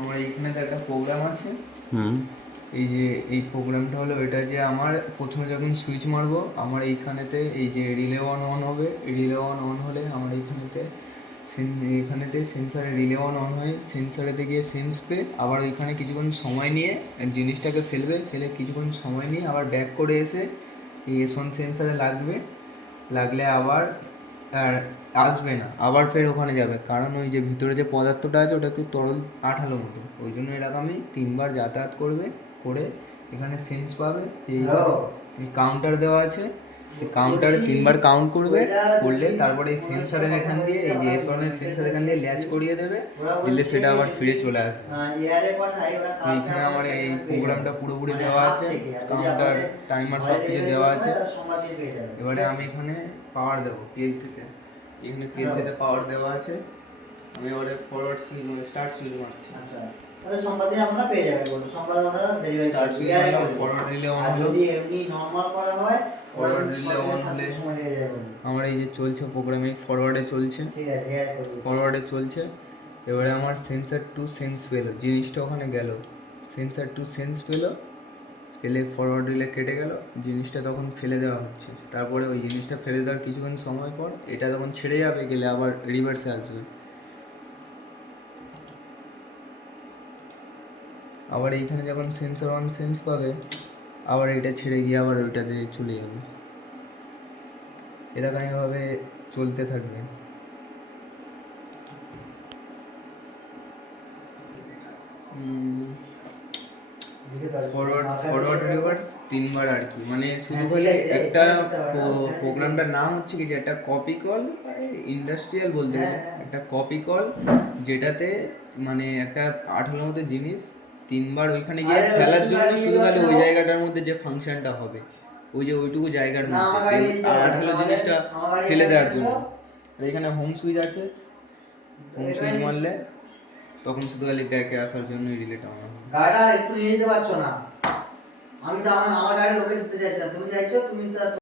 আমার এইখানে তো একটা প্রোগ্রাম আছে। এই যে এই প্রোগ্রামটা হলো এটা, যে আমার প্রথমে যখন সুইচ মারবো আমার এইখানেতে এই যে রিলে অন হবে, রিলে অন হলে আমার এইখানেতে সেন্সারে রিলে অন হয়ে সেন্সারেতে গিয়ে সেন্স পেয়ে আবার ওইখানে কিছুক্ষণ সময় নিয়ে জিনিসটাকে ফেলে কিছুক্ষণ সময় নিয়ে আবার ব্যাক করে এসে এই এসন সেন্সারে লাগলে আবার আর আসবে না, আবার ফের ওখানে যাবে, কারণ ওই যে ভিতরে যে পদার্থটা আছে ওটা একটু তরল আঠালো মতো, ওই জন্য এরকমই 3বার যাতায়াত করে এখানে সেন্স পাবে যে এই কাউন্টার দেওয়া আছে, এই কাউন্টারে 3বার কাউন্ট করলে তারপরে এই সেন্সারের এখান দিয়ে এই যে এসনের সেন্সার এখান দিয়ে ল্যাচ করিয়ে দেবে, দিলে সেটা আবার ফিরে চলে আসবে। তো এখানে আমার এই প্রোগ্রামটা পুরোপুরি দেওয়া আছে, কাউন্টার টাইমার সব কিছু দেওয়া আছে। এবারে আমি এখানে পাওয়ার দেবো পিএলসিতে, এখানে পিএলসিতে পাওয়ার দেওয়া আছে, আমি এবারে ফরওয়ার্ড সুইচ স্টার্ট সুইচ মারছি। আচ্ছা, তাহলে সোমবার দিন আপনারা পেয়ে যাবেন, বলুন সোমবার আপনারা ডেলিভারি স্টার্ট সুইচ মারলাম, ফরওয়ার্ড রিলে অন হলো। যদি এমনি নরমাল করা হয় ফরওয়ার্ড রিলে অন হলে আমার এই যে চলছে প্রোগ্রামে ফরওয়ার্ডে চলছে, ঠিক আছে ফরওয়ার্ডে চলছে। এবারে আমার সেন্সার টু সেন্স পেলো, জিনিসটা ওখানে গেল, সেন্সার টু সেন্স পেলো, এলে ফরওয়ার্ড রিলে কেটে গেল, জিনিসটা তখন ফেলে দেওয়া হচ্ছে। তারপরে ওই জিনিসটা ফেলে দেওয়ার কিছুক্ষণ সময় পর এটা তখন ছেড়ে যাবে, গেলে আবার রিভার্সে আসবে। আবার এইখানে যখন সেন্সর অন সেন্স পাবে আবার এটা ছেড়ে গিয়ে আবার ওইটাতে চলে যাবে, এরকমভাবে চলতে থাকবে। ফরওয়ার্ড রিভার্স 3বার আর কি, মানে শুধু খালি একটা প্রোগ্রামটার নাম হচ্ছে কি যে একটা কপি কল, ইন্ডাস্ট্রিয়াল বলতে গেলে একটা কপি কল, যেটাতে মানে একটা আঠালোর মতো জিনিস 3বার ওইখানে গিয়ে ফেলার জন্য শুধু খালি ওই জায়গাটার মধ্যে যে ফাংশনটা হবে, ওই যে ওইটুকু জায়গার মধ্যে আঠালো জিনিসটা ফেলে দেওয়ার জন্য। আর এখানে হোম সুইচ আছে, হোম সুইচ মারলে তখন শুধু খালি ব্যাকে আসার জন্য রিলেটা অন হবে। গাড়িটা একটু নিয়ে যেতে পারছো না, আমি তো আমার গাড়ি লোকে দিতে চাইছিলাম, তুমি চাইছো তুমি তো